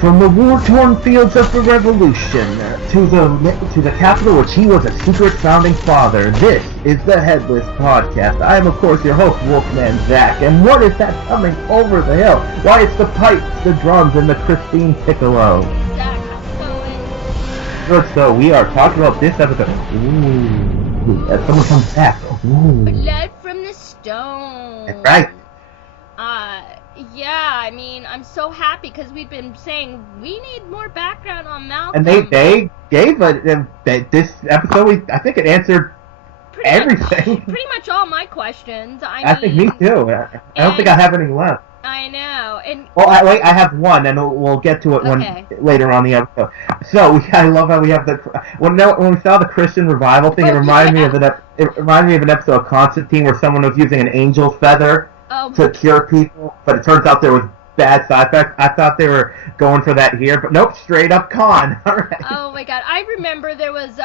From the war-torn fields of the Revolution to the capital which he was a secret founding father, this is the Headless Podcast. I am, of course, your host, Wolfman Zach, and what is that coming over the hill? Why, it's the pipes, the drums, and the Christine piccolo. Zach, how's it going? Good, so we are talking about this episode. Ooh, as someone comes back. Ooh. Blood from the stone. That's right. Yeah, I mean, I'm so happy because we've been saying we need more background on Malcolm. And they gave this episode, I think it answered everything. Pretty much all my questions. I think me too. I don't think I have any left. I know. And well, I have one, and we'll get to it later on the episode. So I love how we have when we saw the Christian revival thing. It reminded me of an episode of Constantine where someone was using an angel feather to cure people, but it turns out there was bad side effects. I thought they were going for that here, but nope, straight up con. All right. Oh my God, I remember there was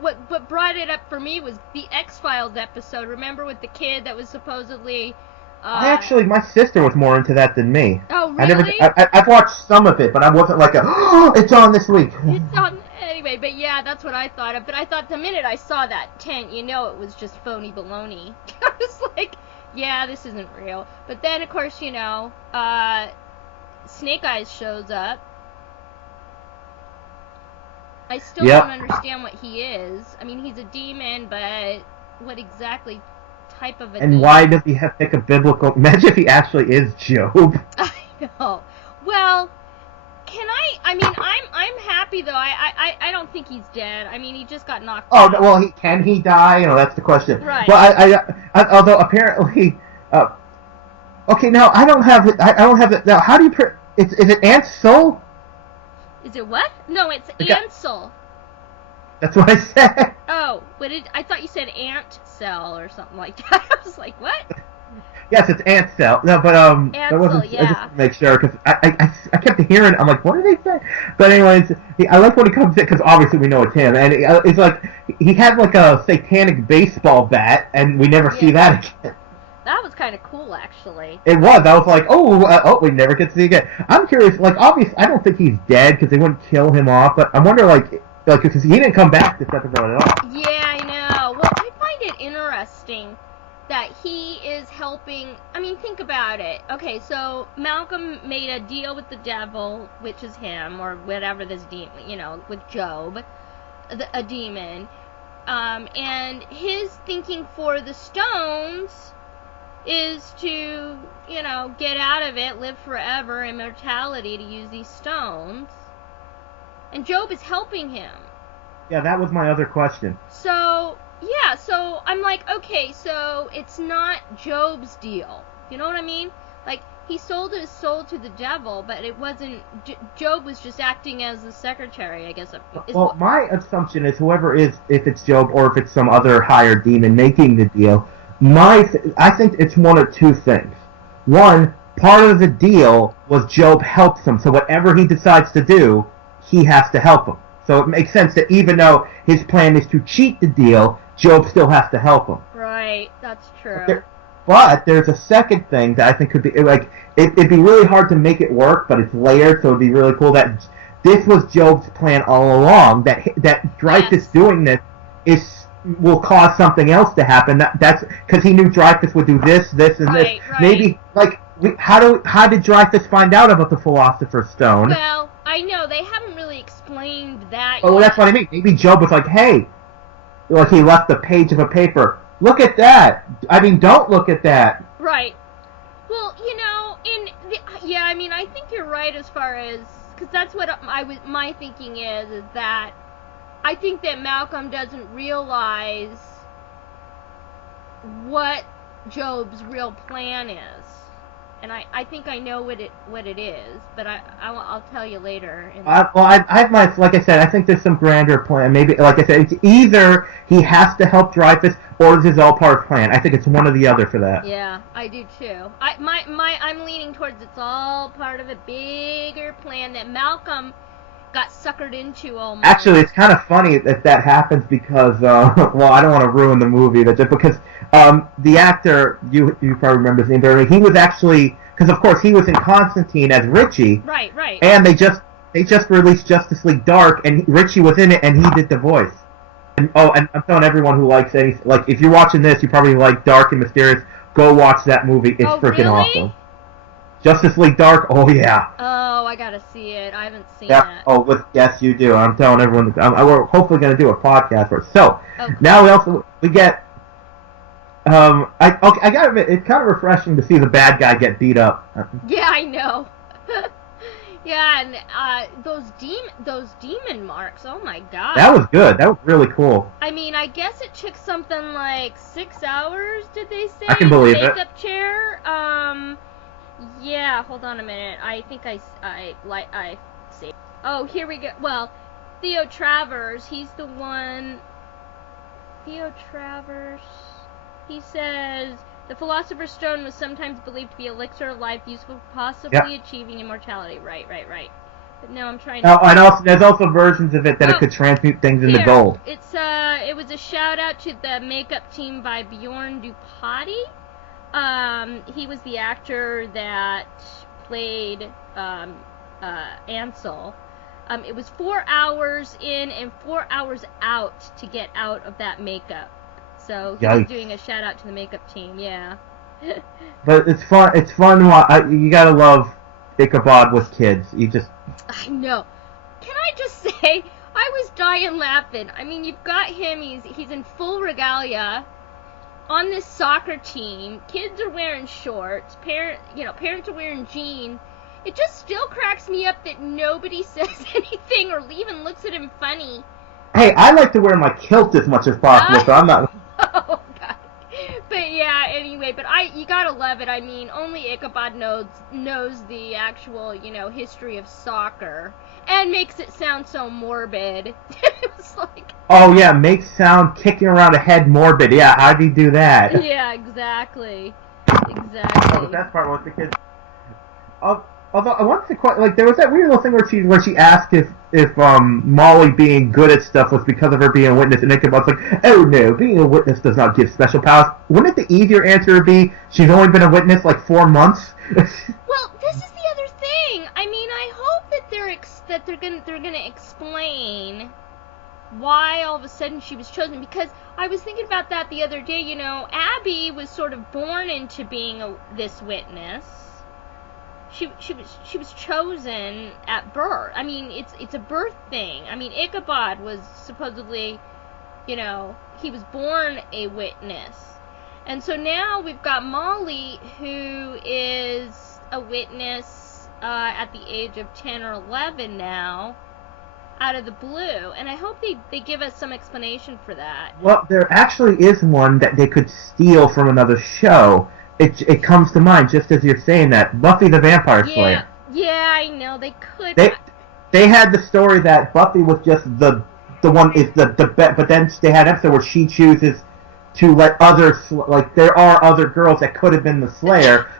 what brought it up for me was the X-Files episode. Remember with the kid that was supposedly. My sister was more into that than me. Oh really? I've watched some of it, but I wasn't like it's on this week. It's on anyway, but yeah, that's what I thought of. But I thought the minute I saw that tent, it was just phony baloney. I was like. Yeah, this isn't real. But then, of course, Snake Eyes shows up. I still don't understand what he is. I mean, he's a demon, but what exactly type of a demon? And why does he have to take a biblical... Imagine if he actually is Job. I know. Well... I'm happy though. I don't think he's dead. I mean, he just got knocked out. Oh well, can he die? That's the question. Right. Well, although apparently, okay, now I don't have it. I don't have it now. How do you? Is it Ansel? Is it what? No, it's Ansel. That's what I said. Oh, I thought you said ant cell or something like that. I was like, what? Yes, it's Ansel. No, but Ansel, I just to make sure because I kept hearing. I'm like, what did they say? But anyways, I like when he comes in because obviously we know it's him, and it's like he had like a satanic baseball bat, and we never see that again. That was kind of cool, actually. It was. I was like, we never get to see again. I'm curious. Like, obviously, I don't think he's dead because they wouldn't kill him off. But I wonder, like because he didn't come back this episode at all. Yeah, I know. Well, I find it interesting that he is helping. I mean, think about it. Okay, so Malcolm made a deal with the devil, which is him, or whatever this demon, with Job, a demon. And his thinking for the stones is to, get out of it, live forever, immortality, to use these stones. And Job is helping him. Yeah, that was my other question. So I'm like, okay, so it's not Job's deal. You know what I mean? Like, he sold his soul to the devil, but it wasn't... Job was just acting as the secretary, I guess. Well, my assumption is whoever is, if it's Job or if it's some other higher demon making the deal, I think it's one of two things. One, part of the deal was Job helps him, so whatever he decides to do, he has to help him. So it makes sense that even though his plan is to cheat the deal, Job still has to help him. Right, that's true. But there's a second thing that I think could be, like, it'd be really hard to make it work, but it's layered, so it'd be really cool that this was Job's plan all along, that Dreyfus doing this will cause something else to happen. That's because he knew Dreyfus would do this, and this. Right. Maybe, like, how did Dreyfus find out about the Philosopher's Stone? Well, I know, they haven't really explained that yet. That's what I mean. Maybe Job was like, hey, like he left a page of a paper. Look at that. I mean, don't look at that. Right. Well, I think you're right as far as, because that's what my thinking is that I think that Malcolm doesn't realize what Job's real plan is. And I think I know what it is, but I'll tell you later. I have my, like I said, I think there's some grander plan. Maybe, like I said, it's either he has to help Dreyfus or this is all part of his plan. I think it's one or the other for that. Yeah, I do too. I'm leaning towards it's all part of a bigger plan that Malcolm got suckered into almost. Actually, it's kind of funny that happens because, well, I don't want to ruin the movie, because the actor, you probably remember his name, but he was actually, because of course he was in Constantine as Richie. Right. And they just they just released Justice League Dark, and Richie was in it, and he did the voice. And and I'm telling everyone who likes any, like, if you're watching this, you probably like Dark and Mysterious. Go watch that movie. It's freaking really? awesome. Justice League Dark. Oh yeah. Oh, I gotta see it. I haven't seen it. Oh, yes, you do. I'm telling everyone. We're hopefully going to do a podcast for it. So now we get. I gotta admit, it's kind of refreshing to see the bad guy get beat up. Yeah, I know. Yeah, and those demon marks. Oh my god. That was good. That was really cool. I mean, I guess it took something like 6 hours. Did they say? I can believe the it. makeup chair. Yeah. Hold on a minute. I think I saved. Oh, here we go. Well, Theo Travers. He's the one. Theo Travers. He says, the Philosopher's Stone was sometimes believed to be elixir of life, useful for possibly achieving immortality. Right. But now I'm trying to... Oh, and also, there's also versions of it that it could transmute things into gold. It was a shout-out to the makeup team by Bjorn Dupati. He was the actor that played Ansel. It was 4 hours in and 4 hours out to get out of that makeup. So he's doing a shout out to the makeup team, yeah. But it's fun. It's fun. You gotta love Ichabod with kids. I know. Can I just say, I was dying laughing. I mean, you've got him. He's in full regalia on this soccer team. Kids are wearing shorts. Parents are wearing jeans. It just still cracks me up that nobody says anything or even looks at him funny. Hey, I like to wear my kilt as much as possible, so I'm not... Oh, God. But, yeah, anyway, you gotta love it. I mean, only Ichabod knows the actual, history of soccer. And makes it sound so morbid. It was like... Oh, yeah, makes sound kicking around a head morbid. Yeah, how'd he do that? Yeah, exactly. Oh, the best part was the kids... Although I wanted to quite there was that weird little thing where she asked if Molly being good at stuff was because of her being a witness, and Ichabod's like, oh no, being a witness does not give special powers. Wouldn't the easier answer be she's only been a witness like 4 months? Well, this is the other thing. I mean, I hope that they're gonna explain why all of a sudden she was chosen, because I was thinking about that the other day. Abby was sort of born into being this witness. She was chosen at birth. I mean, it's a birth thing. I mean, Ichabod was supposedly, he was born a witness. And so now we've got Molly, who is a witness at the age of 10 or 11 now, out of the blue. And I hope they give us some explanation for that. Well, there actually is one that they could steal from another show. It comes to mind just as you're saying that. Buffy the Vampire Slayer. Yeah, I know. They could. They had the story that Buffy was just the one is the but then they had an episode where she chooses to let others, there are other girls that could have been the Slayer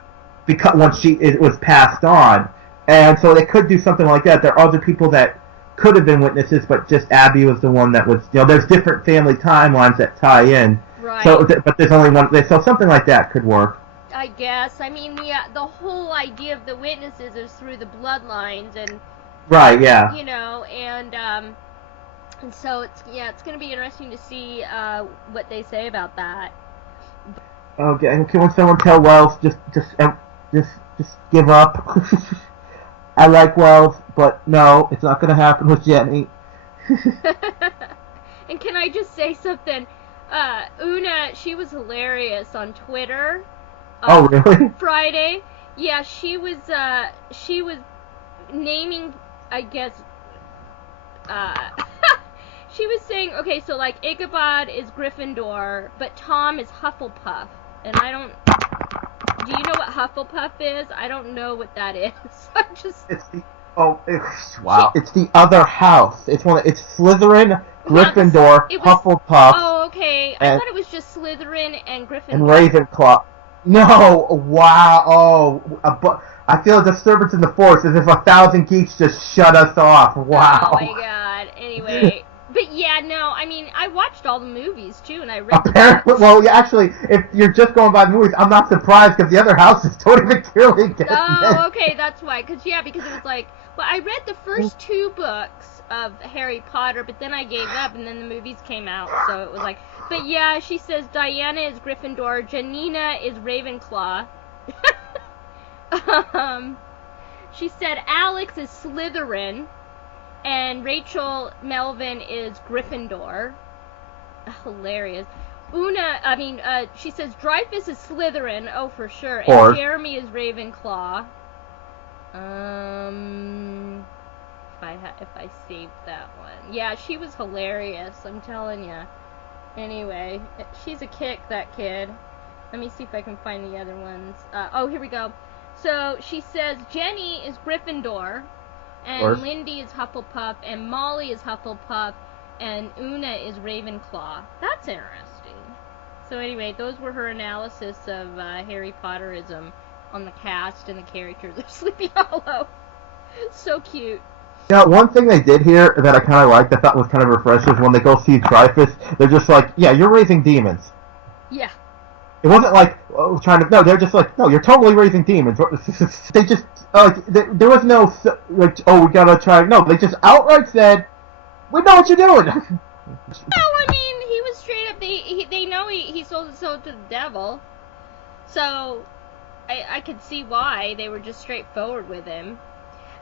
because once it was passed on, and so they could do something like that. There are other people that could have been witnesses, but just Abby was the one that was. There's different family timelines that tie in. Right. So, but there's only one. So something like that could work. I guess. I mean, the whole idea of the witnesses is through the bloodlines, and right, yeah. And so it's going to be interesting to see what they say about that. Okay, and can someone tell Wells just give up? I like Wells, but no, it's not going to happen with Jenny. And can I just say something? Una, she was hilarious on Twitter. Oh, really? Friday. Yeah, she was naming, I guess, she was saying, okay, so Ichabod is Gryffindor, but Tom is Hufflepuff. And do you know what Hufflepuff is? I don't know what that is. Wow. It's the other house. It's Slytherin, Gryffindor, Hufflepuff. Oh, okay. I thought it was just Slytherin and Gryffindor. And Ravenclaw. No, wow, I feel a disturbance in the force as if 1,000 geeks just shut us off. Wow. Oh my god, anyway. But yeah, no, I mean, I watched all the movies too, and I read Apparently, well, yeah, actually, if you're just going by the movies, I'm not surprised because the other houses don't even really get Oh, okay, that's why. Because it was like, well, I read the first 2 books of Harry Potter, but then I gave up, and then the movies came out, so it was like, but yeah, she says Diana is Gryffindor, Janina is Ravenclaw. She said Alex is Slytherin, and Rachel Melvin is Gryffindor. Hilarious. She says Dreyfus is Slytherin, oh for sure, and Jeremy is Ravenclaw. If I saved that one. Yeah, she was hilarious, I'm telling you. Anyway, she's a kick, that kid. Let me see if I can find the other ones. Here we go. So, she says Jenny is Gryffindor, and Lindy is Hufflepuff, and Molly is Hufflepuff, and Una is Ravenclaw. That's interesting. So anyway, those were her analysis of Harry Potterism on the cast and the characters of Sleepy Hollow. So cute. Yeah, one thing they did here that I kind of liked, I thought was kind of refreshing, is when they go see Dreyfus, they're just like, yeah, you're raising demons. Yeah. It wasn't like, no, they're just like, no, you're totally raising demons. They just, there was no, like, we gotta try, no, they just outright said, we know what you're doing. No, I mean, he was straight up, they know he sold his soul to the devil, so I could see why they were just straightforward with him.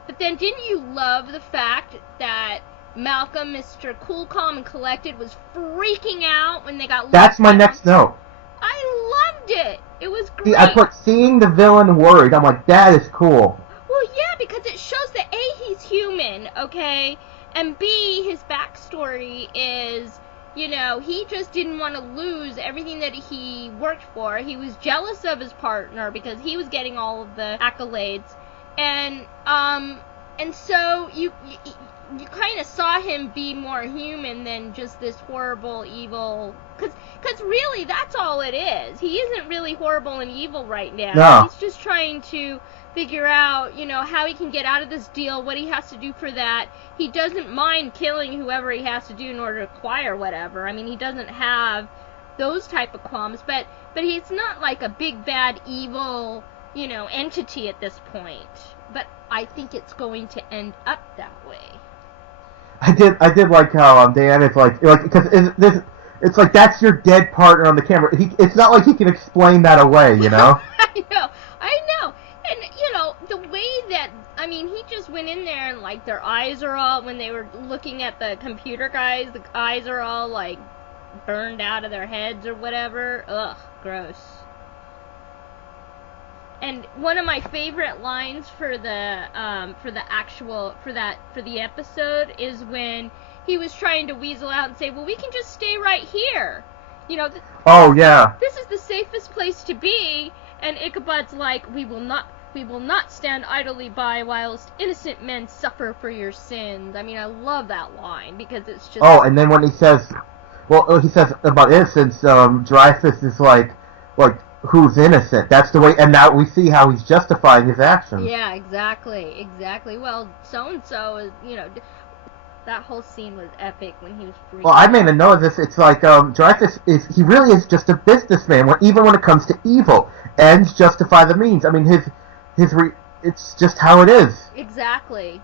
But then, didn't you love the fact that Malcolm, Mr. Cool, Calm, and Collected, was freaking out when they got locked That's my down? next note. I loved it. It was great. I put seeing the villain worried. I'm like, that is cool. Well, yeah, because it shows that A, he's human, okay, and B, his backstory is, you know, he just didn't want to lose everything that he worked for. He was jealous of his partner because he was getting all of the accolades. And so you kind of saw him be more human than just this horrible, evil, because really that's all it is. He isn't really horrible and evil right now. No. He's just trying to figure out, you know, how he can get out of this deal, what he has to do for that. He doesn't mind killing whoever he has to do in order to acquire whatever. I mean, he doesn't have those type of qualms, but he's not like a big, bad, evil, you know, entity at this point. But I think it's going to end up that way. I did like how Diana's like because it's like that's your dead partner on the camera. It's not like he can explain that away, you know. I know, and you know the way that he just went in there and like their eyes are all when they were looking at the computer guys, the eyes are all like burned out of their heads or whatever. Ugh, gross. And one of my favorite lines for the episode is when he was trying to weasel out and say, "Well, we can just stay right here." You know. Oh yeah. This is the safest place to be, and Ichabod's like, "We will not stand idly by whilst innocent men suffer for your sins." I mean, I love that line because it's just. Oh, and then when he says about innocence, Dreyfus is like. Who's innocent? That's the way, and now we see how he's justifying his actions. Yeah, exactly. Well, so-and-so is, you know, that whole scene was epic when he was freaking. Well, I made a note of this. It's like, Dreyfus he really is just a businessman, even when it comes to evil. Ends justify the means. I mean, it's just how it is. Exactly.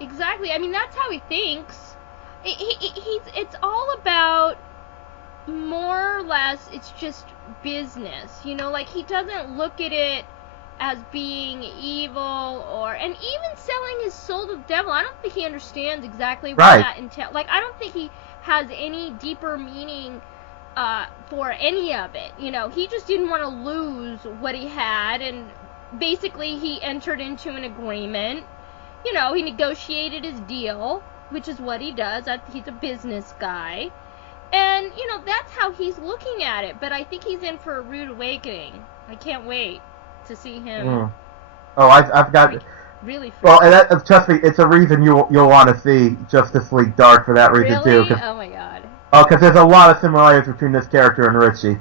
I mean, that's how he thinks. It's all about, more or less, it's just business, you know, like he doesn't look at it as being evil and even selling his soul to the devil. I don't think he understands exactly what that entails. Like, I don't think he has any deeper meaning for any of it. You know, he just didn't want to lose what he had, and basically he entered into an agreement. You know, he negotiated his deal, which is what he does. He's a business guy. And, you know, that's how he's looking at it. But I think he's in for a rude awakening. I can't wait to see him. Oh, I've got... Really well, and trust me, it's a reason you'll want to see Justice League Dark for that reason, too. Oh, my God. Oh, because there's a lot of similarities between this character and Richie.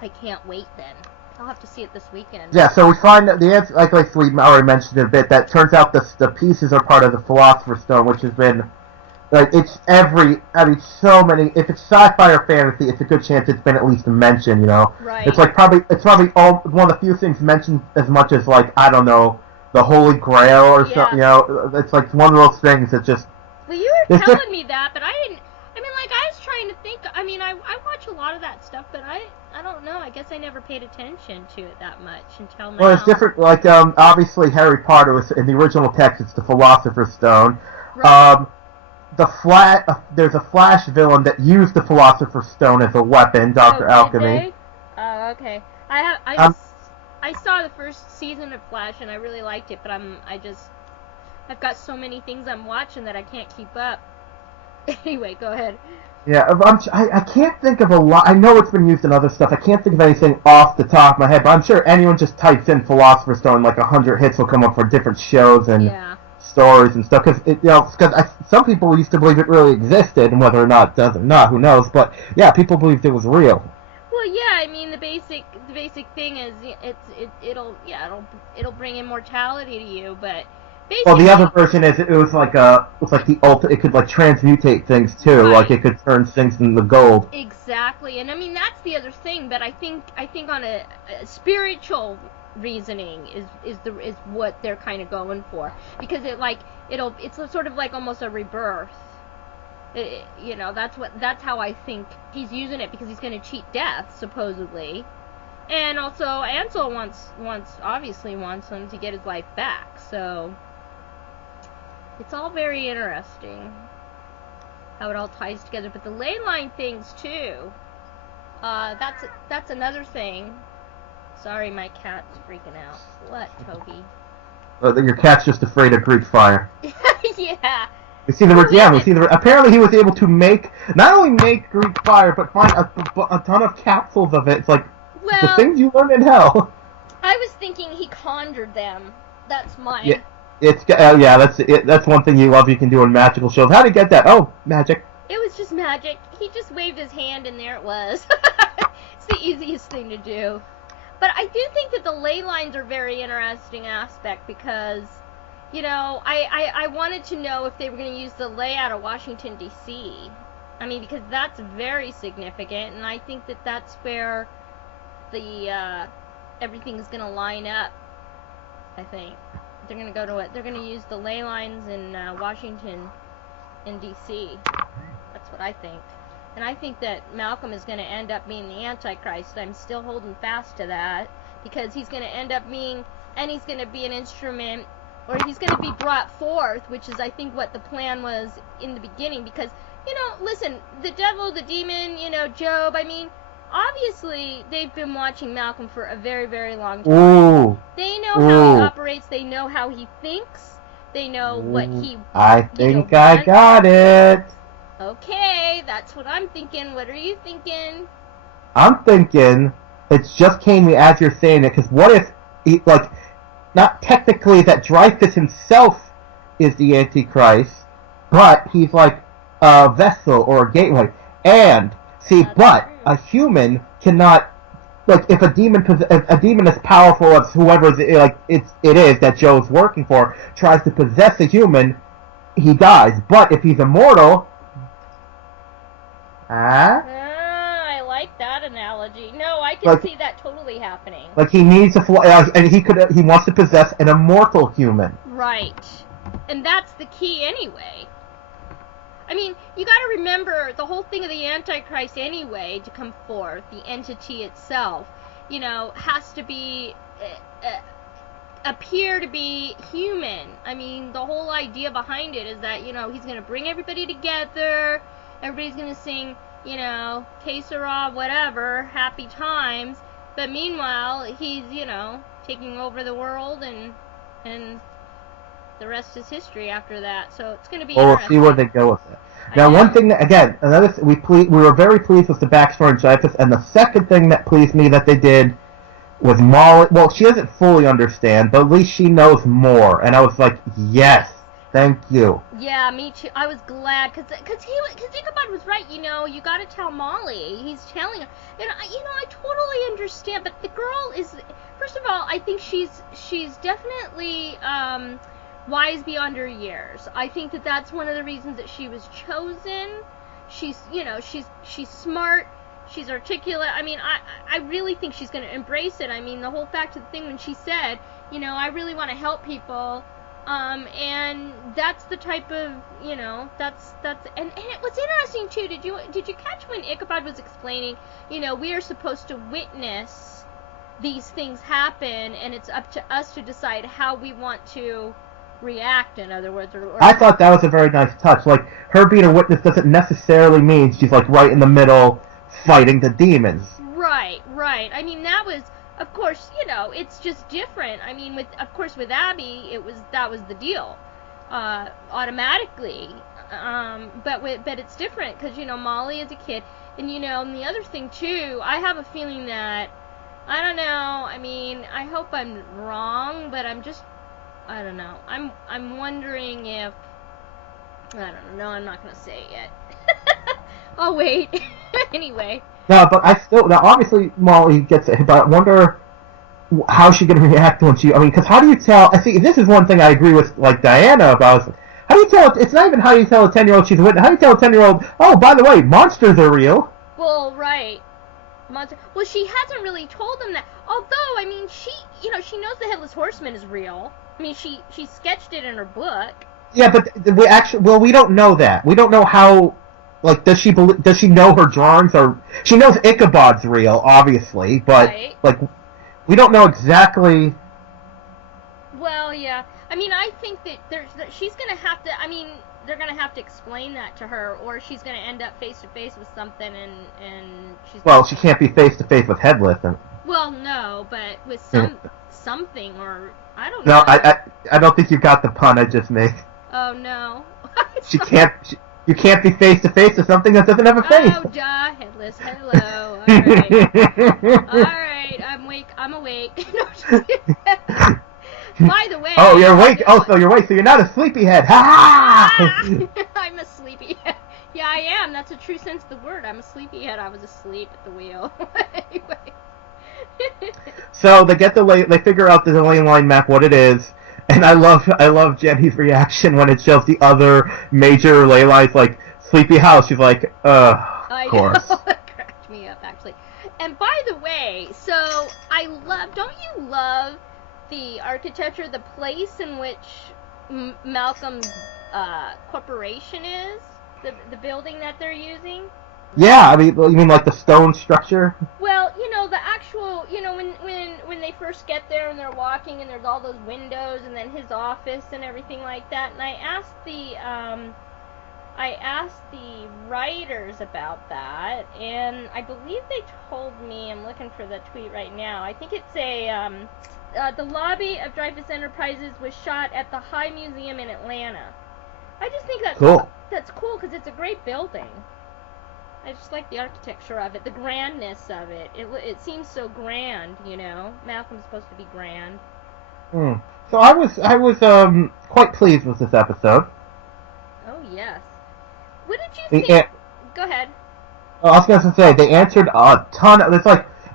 I can't wait, then. I'll have to see it this weekend. Yeah, so we find that the answer, like we already mentioned it a bit, that turns out the pieces are part of the Philosopher's Stone, which has been Like, it's so many. If it's sci-fi or fantasy, it's a good chance it's been at least mentioned. Right. It's probably one of the few things mentioned as much as, like, I don't know, the Holy Grail or something. It's like one of those things that just. Well, you were telling me that, but I didn't. I mean, like, I was trying to think. I mean, I watch a lot of that stuff, but I don't know. I guess I never paid attention to it that much until now. Well, it's different. Like, obviously, Harry Potter was in the original text. It's the Philosopher's Stone. Right. There's a Flash villain that used the Philosopher's Stone as a weapon, Dr. Alchemy. Did they? Oh, okay. I saw the first season of Flash and I really liked it, but I've got so many things I'm watching that I can't keep up. Anyway, go ahead. Yeah, I can't think of a lot. I know it's been used in other stuff. I can't think of anything off the top of my head, but I'm sure anyone just types in Philosopher's Stone, like 100 hits will come up for different shows and stories and stuff. Because some people used to believe it really existed, and whether or not it does or not, who knows? But yeah, people believed it was real. Well, yeah, I mean the basic thing is it'll bring immortality to you, but basically. Well, the other version is it was like the ultimate. It could like transmutate things too, right. Like it could turn things into gold. Exactly, and I mean that's the other thing. But I think on a spiritual reasoning is what they're kind of going for, because it's sort of like almost a rebirth. That's how I think he's using it, because he's going to cheat death supposedly, and also Ansel obviously wants him to get his life back. So it's all very interesting how it all ties together. But the ley line things too. That's another thing. Sorry, my cat's freaking out. What, Toby? Your cat's just afraid of Greek fire. Yeah. We see the apparently he was able to not only make Greek fire, but find a ton of capsules of it. It's like the things you learn in hell. I was thinking he conjured them. That's mine. Yeah, that's one thing you love. You can do in magical shows. How to get that? Oh, magic. It was just magic. He just waved his hand, and there it was. It's the easiest thing to do. But I do think that the ley lines are a very interesting aspect, because, I wanted to know if they were going to use the layout of Washington, D.C. I mean, because that's very significant, and I think that that's where the everything's going to line up. I think they're going to go to it. They're going to use the ley lines in Washington and D.C. That's what I think. And I think that Malcolm is going to end up being the Antichrist. I'm still holding fast to that, because he's going to end up being, and he's going to be an instrument, or he's going to be brought forth, which is, I think, what the plan was in the beginning. Because, listen, the devil, the demon, Job, I mean, obviously, they've been watching Malcolm for a very, very long time. Ooh. They know how he operates. They know how he thinks. They know what he I think I got it. Okay, that's what I'm thinking. What are you thinking? I'm thinking it just came to me as you're saying it, because what if, not technically that Dreyfus himself is the Antichrist, but he's like a vessel or a gateway. And, a human cannot, if a demon as powerful as whoever it is that Joe's working for tries to possess a human, he dies. But if he's immortal, I like that analogy. No, I can see that totally happening. He needs and he wants to possess an immortal human. Right, and that's the key anyway. I mean, you got to remember the whole thing of the Antichrist anyway to come forth. The entity itself, has to be appear to be human. I mean, the whole idea behind it is that he's going to bring everybody together. Everybody's going to sing, que sera, whatever, happy times. But meanwhile, he's, taking over the world, and the rest is history after that. So it's going to be interesting. We'll see where they go with it. Now, one thing that, again, we were very pleased with the backstory in Dreyfus, and the second thing that pleased me that they did was Molly. Well, she doesn't fully understand, but at least she knows more. And I was like, yes. Thank you. Yeah, me too. I was glad, because Ichabod was right. You got to tell Molly. He's telling her, and I totally understand. But the girl is, first of all, I think she's definitely wise beyond her years. I think that that's one of the reasons that she was chosen. She's, she's smart. She's articulate. I mean, I really think she's going to embrace it. I mean, the whole fact of the thing when she said, I really want to help people, and that's the type of, and it was interesting too. Did you catch when Ichabod was explaining, we are supposed to witness these things happen, and it's up to us to decide how we want to react, in other words. Or I thought that was a very nice touch. Like, her being a witness doesn't necessarily mean she's, like, right in the middle fighting the demons. Right. I mean, that was, of course, it's just different. I mean, with Abby, that was the deal, automatically. But it's different because Molly is a kid, and and the other thing too, I have a feeling that, I don't know. I mean, I hope I'm wrong, but I don't know. I'm wondering if, I don't know. No, I'm not gonna say it yet. I'll wait. Anyway. No, but now obviously Molly gets it, but I wonder how she's going to react when because how do you tell, I see, this is one thing I agree with, like, Diana about, how do you tell, it's not even how you tell a 10-year-old she's a witness, how do you tell a 10-year-old, oh, by the way, monsters are real? Well, right. Well, she hasn't really told them that, although, I mean, she knows the Headless Horseman is real. I mean, she sketched it in her book. Yeah, but we don't know that. We don't know how, like, does she know her drawings are, she knows Ichabod's real, obviously, but, right. Like, we don't know exactly. Well, yeah. I mean, I think that she's going to have to, I mean, they're going to have to explain that to her, or she's going to end up face-to-face with something, and she's... Well, she can't be face-to-face with Headless. Well, no, but with something, or, I don't know. No, I don't think you got the pun I just made. Oh, no. You can't be face-to-face with something that doesn't have a face. Oh, duh, Headless, hello. All right. All right, I'm awake. By the way... Oh, you're awake? Oh, so you're awake, so you're not a sleepyhead. Ha! I'm a sleepyhead. Yeah, I am. That's a true sense of the word. I'm a sleepyhead. I was asleep at the wheel. Anyway. So they figure out the ley line map, what it is. And I love Jenny's reaction when it shows the other major ley lines, like Sleepy House. She's like, of course. It cracked me up, actually. And by the way, so don't you love the architecture, the place in which Malcolm's corporation is? The building that they're using? Yeah, I mean, you mean like the stone structure? Well, the actual, when they first get there and they're walking and there's all those windows and then his office and everything like that. And I asked the writers about that, and I believe they told me, I'm looking for the tweet right now, I think it's the lobby of Dreyfus Enterprises was shot at the High Museum in Atlanta. I just think that's cool. That's cool because it's a great building. I just like the architecture of it, the grandness of it. It seems so grand, Malcolm's supposed to be grand. So I was quite pleased with this episode. Oh yes. What did you think? Go ahead. I was going to say they answered a ton.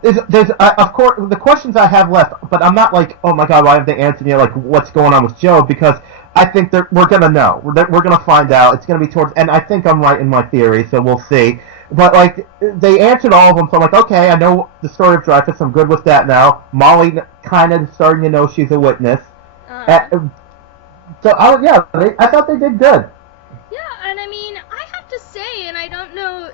There's of course the questions I have left, but I'm not like, oh my god, why have they answered me? Like, what's going on with Joe? Because I think we're gonna know. We're gonna find out. It's gonna be and I think I'm right in my theory, so we'll see. But, like, they answered all of them, so I'm like, okay, I know the story of Dreyfus, I'm good with that now. Molly kind of starting to know she's a witness. I thought they did good. Yeah, and I mean, I have to say, and I don't know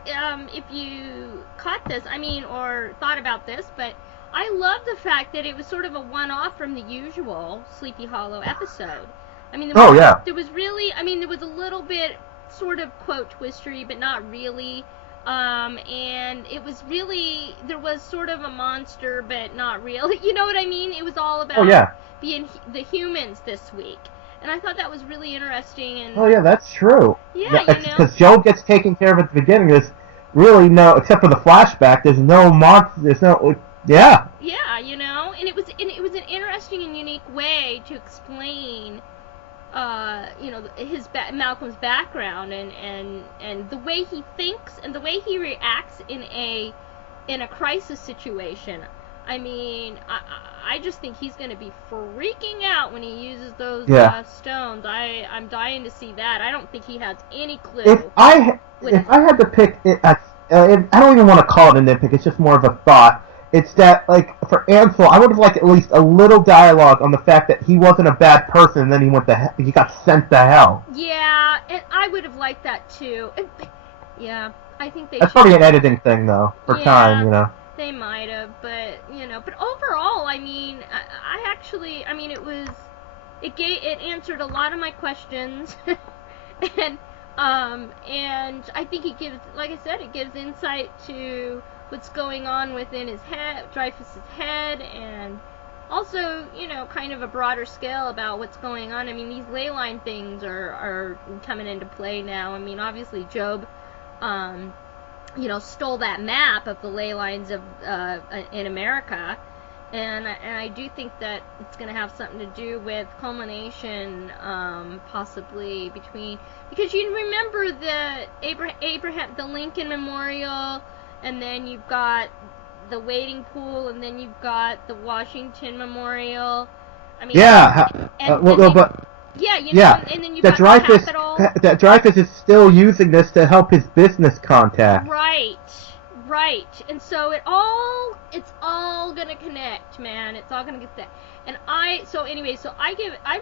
if you caught this, or thought about this, but I love the fact that it was sort of a one-off from the usual Sleepy Hollow episode. There was really, there was a little bit sort of, quote, twistery, but not really. And it was really, there was sort of a monster, but not really. You know what I mean? It was all about being the humans this week. And I thought that was really interesting. And oh, yeah, that's true. Yeah, because Joe gets taken care of at the beginning. There's really no, except for the flashback, there's no monster, there's no, yeah. Yeah, and it was an interesting and unique way to explain Malcolm's background and the way he thinks and the way he reacts in a crisis situation. I mean, I just think he's going to be freaking out when he uses those stones. I'm dying to see that. I don't think he has any clue. If I had to pick it, I don't even want to call it a nitpick. It's just more of a thought. It's that, like, for Ansel, I would have liked at least a little dialogue on the fact that he wasn't a bad person, and then he got sent to hell. Yeah, and I would have liked that too. Yeah, I think That's probably an editing thing, though, for time, you know. They might have, but but overall, I mean, I actually, I mean, it answered a lot of my questions, and I think it gives, like I said, it gives insight to what's going on within his head, Dreyfus's head, and also, kind of a broader scale about what's going on. I mean, these ley line things are coming into play now. I mean, obviously, Job, stole that map of the ley lines of in America, and I do think that it's going to have something to do with culmination, possibly because you remember the Lincoln Memorial, and then you've got the wading pool, and then you've got the Washington Memorial. I mean, and then you've got the Capitol. That Dreyfus is still using this to help his business contact. Right. And so it's all gonna connect, man. It's all gonna get that. And I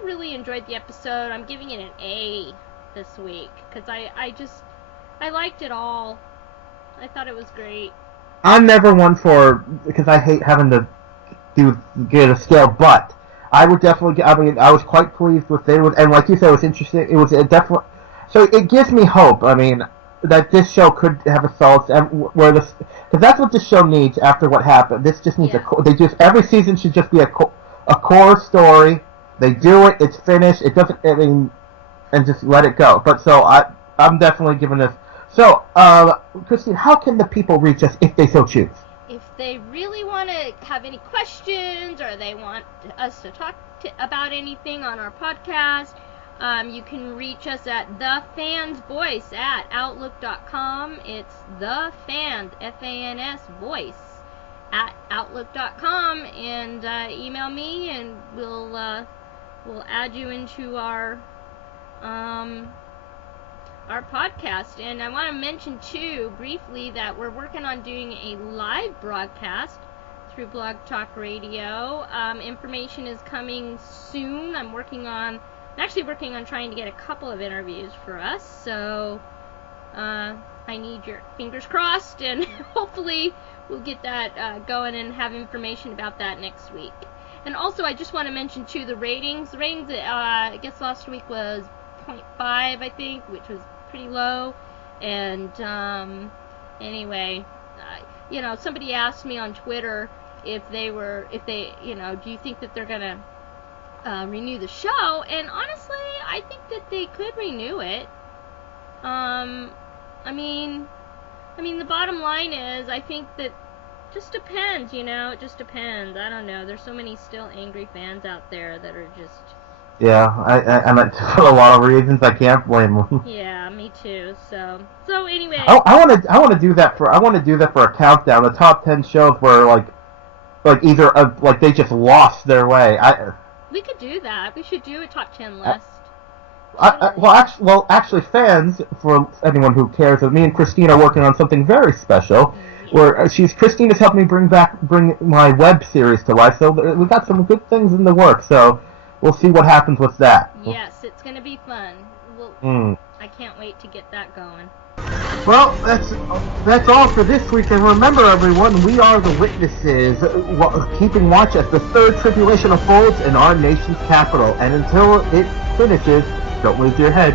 really enjoyed the episode. I'm giving it an A this week because I liked it all. I thought it was great. I'm never one because I hate having to get a scale, but I would definitely. I mean, I was quite pleased with it, and like you said, it was interesting. It was definitely. So it gives me hope. I mean, that this show could have a solid because that's what this show needs after what happened. This just needs every season should just be a core story. They do it. It's finished. It doesn't. I mean, and just let it go. But so I'm definitely giving this. So, Christine, how can the people reach us if they so choose? If they really want to have any questions or they want us to talk about anything on our podcast, you can reach us at The Fans Voice at Outlook.com. It's The Fans, F-A-N-S, Voice at Outlook.com, and email me, and we'll add you into our podcast. And I want to mention too briefly that we're working on doing a live broadcast through Blog Talk Radio. Information is coming soon. I'm actually working on trying to get a couple of interviews for us, so I need your fingers crossed, and hopefully we'll get that going and have information about that next week. And also, I just want to mention too the ratings. The ratings, I guess last week was 0.5, I think, which was pretty low. And anyway, somebody asked me on Twitter if they do you think that they're gonna renew the show? And honestly, I think that they could renew it. I mean, the bottom line is, I think that just depends, it just depends. I don't know. There's so many still angry fans out there that are just. Yeah, I meant for a lot of reasons. I can't blame them. Yeah, me too. So anyway. I want to do that for a countdown. The top 10 shows where like either like they just lost their way. We could do that. We should do a top 10 list. Actually, fans, for anyone who cares, me and Christine are working on something very special. Where Christine is helping me bring my web series to life. So we got some good things in the works. So we'll see what happens with that. Yes, it's going to be fun. I can't wait to get that going. Well, that's all for this week. And remember, everyone, we are the witnesses, keeping watch as the third tribulation unfolds in our nation's capital. And until it finishes, don't lose your head.